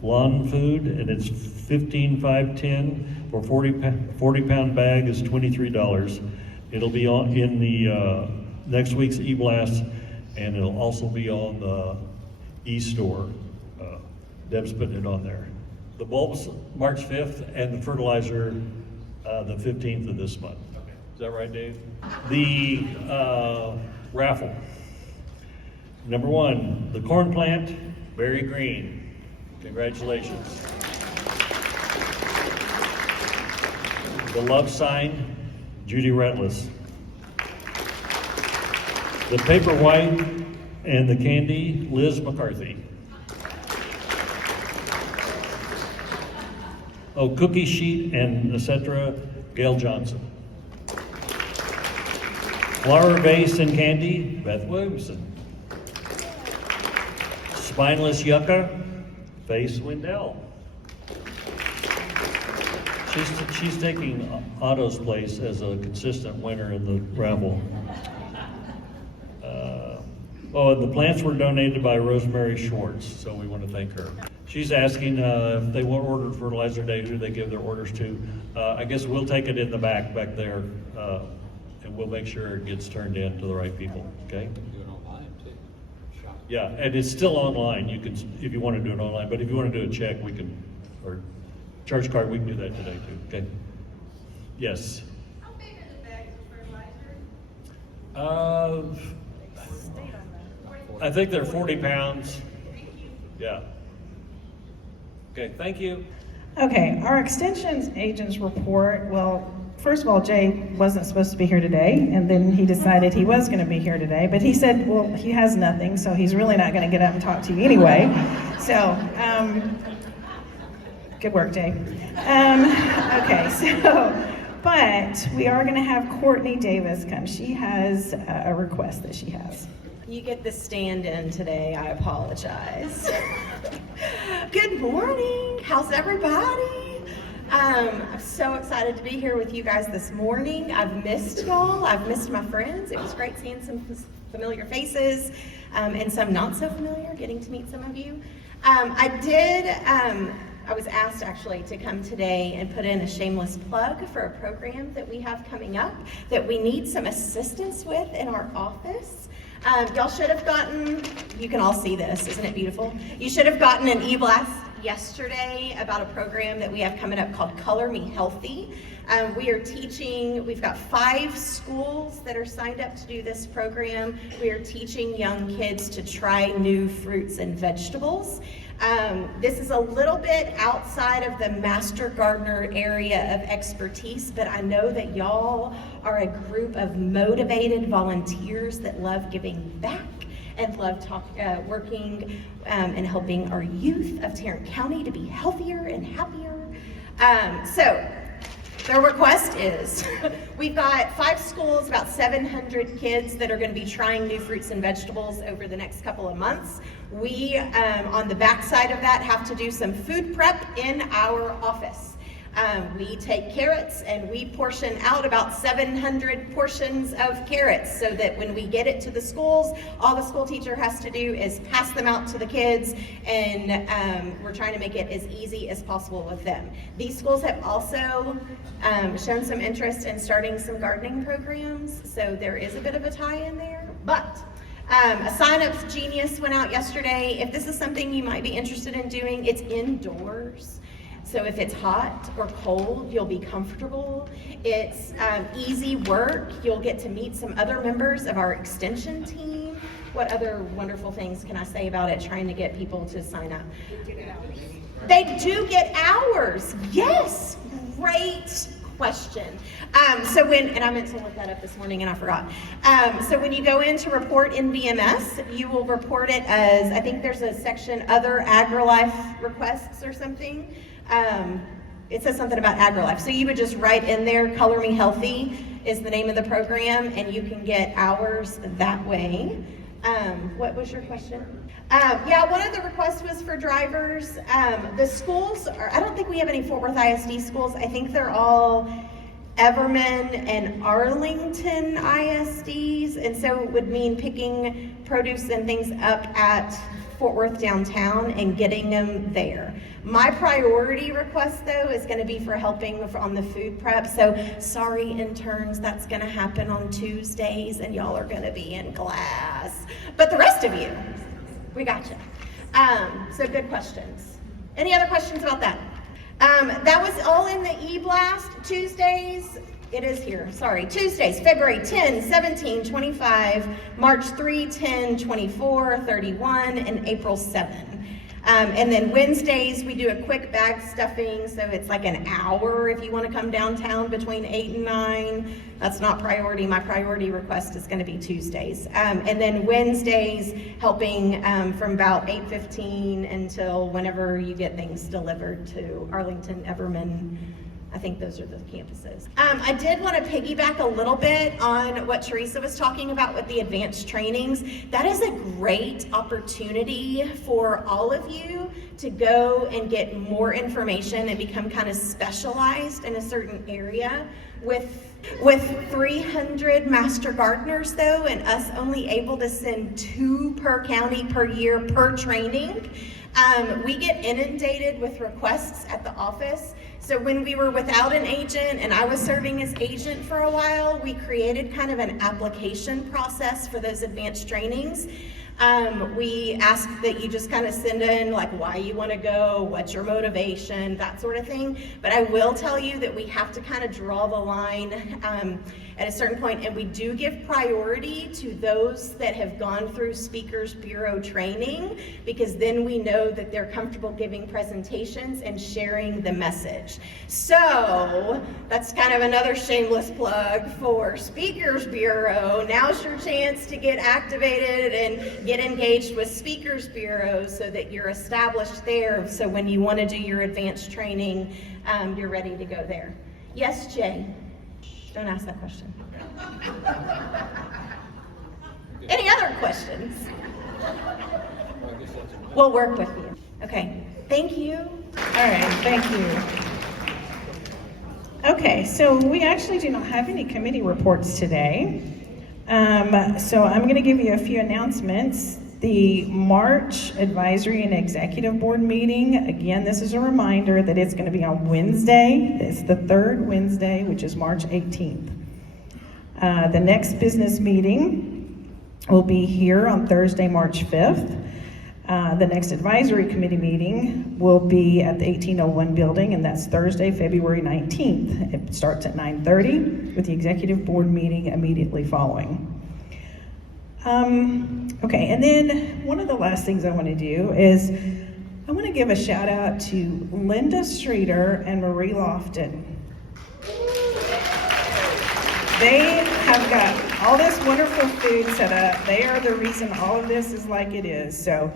lawn food, and it's 15,510 for 40 pound bag is $23. It'll be on in the next week's e-blast, and it'll also be on the e-store. Deb's putting it on there. The bulbs March 5th, and the fertilizer the 15th of this month. Okay. Is that right, Dave? The raffle. Number 1, the corn plant, Berry Green. Congratulations. The love sign, Judy Retless. The paper white and the candy, Liz McCarthy. Oh, cookie sheet and etc., Gayle Johnson. Flower vase and candy, Beth Williamson. Spineless yucca, Faith Wendell. She's taking Otto's place as a consistent winner in the raffle. And the plants were donated by Rosemary Schwartz, so we want to thank her. She's asking if they want ordered fertilizer day, who they give their orders to. I guess we'll take it in the back there, and we'll make sure it gets turned in to the right people, okay? Do it online too. Shop. Yeah, and it's still online. You can, if you want to do it online, but if you want to do a check, we can, or charge card, we can do that today too, okay? Yes? How big are the bags of fertilizer? I think they're 40 pounds. Yeah. Okay, thank you. Okay, our extensions agents report, well, first of all, Jay wasn't supposed to be here today, and then he decided he was going to be here today, but he said, well, he has nothing, so he's really not going to get up and talk to you anyway. So, good work, Jay. Okay, so, but we are going to have Courtney Davis come. She has a request that she has. You get the stand-in today, I apologize. Good morning, how's everybody? I'm so excited to be here with you guys this morning. I've missed y'all, I've missed my friends. It was great seeing some familiar faces and some not so familiar, getting to meet some of you. I was asked actually to come today and put in a shameless plug for a program that we have coming up that we need some assistance with in our office. Y'all should have gotten, you can all see this, isn't it beautiful? You should have gotten an e-blast. yesterday about a program that we have coming up called Color Me Healthy. We've got 5 schools that are signed up to do this program. We are teaching young kids to try new fruits and vegetables. This is a little bit outside of the Master Gardener area of expertise, but I know that y'all are a group of motivated volunteers that love giving back and love working and helping our youth of Tarrant County to be healthier and happier. So the request is, we've got 5 schools, about 700 kids that are going to be trying new fruits and vegetables over the next couple of months. We, on the backside of that, have to do some food prep in our office. We take carrots and we portion out about 700 portions of carrots so that when we get it to the schools, all the school teacher has to do is pass them out to the kids, and we're trying to make it as easy as possible with them. These schools have also shown some interest in starting some gardening programs, so there is a bit of a tie in there, but a sign-ups genius went out yesterday. If this is something you might be interested in doing, it's indoors. So if it's hot or cold, you'll be comfortable. It's easy work. You'll get to meet some other members of our extension team. What other wonderful things can I say about it, trying to get people to sign up? They do get hours. Yes, great question. And I meant to look that up this morning and I forgot. So when you go in to report in VMS, you will report it as, I think there's a section, other AgriLife requests or something. It says something about AgriLife. So you would just write in there, Color Me Healthy is the name of the program, and you can get hours that way. What was your question? Yeah, one of the requests was for drivers. The schools I don't think we have any Fort Worth ISD schools. I think they're all Everman and Arlington ISDs, and so it would mean picking produce and things up at Fort Worth downtown and getting them there. My priority request, though, is going to be for helping on the food prep. So sorry, interns, that's going to happen on Tuesdays, and y'all are going to be in class. But the rest of you, we got you. So good questions. Any other questions about that? That was all in the e-blast. Tuesdays, it is here, sorry. Tuesdays, February 10, 17, 25, March 3, 10, 24, 31, and April 7. And then Wednesdays, we do a quick bag stuffing, so it's like an hour if you want to come downtown between 8 and 9. That's not priority. My priority request is going to be Tuesdays. And then Wednesdays, helping from about 8:15 until whenever you get things delivered to Arlington, Everman. I think those are the campuses. I did want to piggyback a little bit on what Teresa was talking about with the advanced trainings. That is a great opportunity for all of you to go and get more information and become kind of specialized in a certain area. With 300 master gardeners though, and us only able to send 2 per county per year per training, we get inundated with requests at the office. So when we were without an agent and I was serving as agent for a while, we created kind of an application process for those advanced trainings. We ask that you just kind of send in like why you want to go, what's your motivation, that sort of thing. But I will tell you that we have to kind of draw the line at a certain point, and we do give priority to those that have gone through Speakers Bureau training, because then we know that they're comfortable giving presentations and sharing the message. So that's kind of another shameless plug for Speakers Bureau. Now's your chance to get activated and get engaged with Speakers Bureau so that you're established there. So when you want to do your advanced training, you're ready to go there. Yes, Jay? Don't ask that question. Any other questions? We'll work with you. Okay, thank you. All right, thank you. Okay, so we actually do not have any committee reports today. So I'm going to give you a few announcements. The March Advisory and Executive Board meeting, again, this is a reminder that it's going to be on Wednesday. It's the 3rd Wednesday, which is March 18th. The next business meeting will be here on Thursday, March 5th. The next advisory committee meeting will be at the 1801 building, and that's Thursday, February 19th. It starts at 9:30 with the executive board meeting immediately following. Okay, and then one of the last things I want to do is I want to give a shout out to Linda Streeter and Marie Lofton. They have got all this wonderful food set up. They are the reason all of this is like it is. So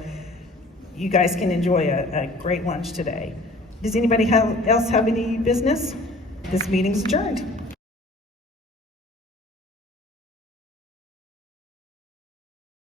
you guys can enjoy a great lunch today. Does anybody else have any business? This meeting's adjourned.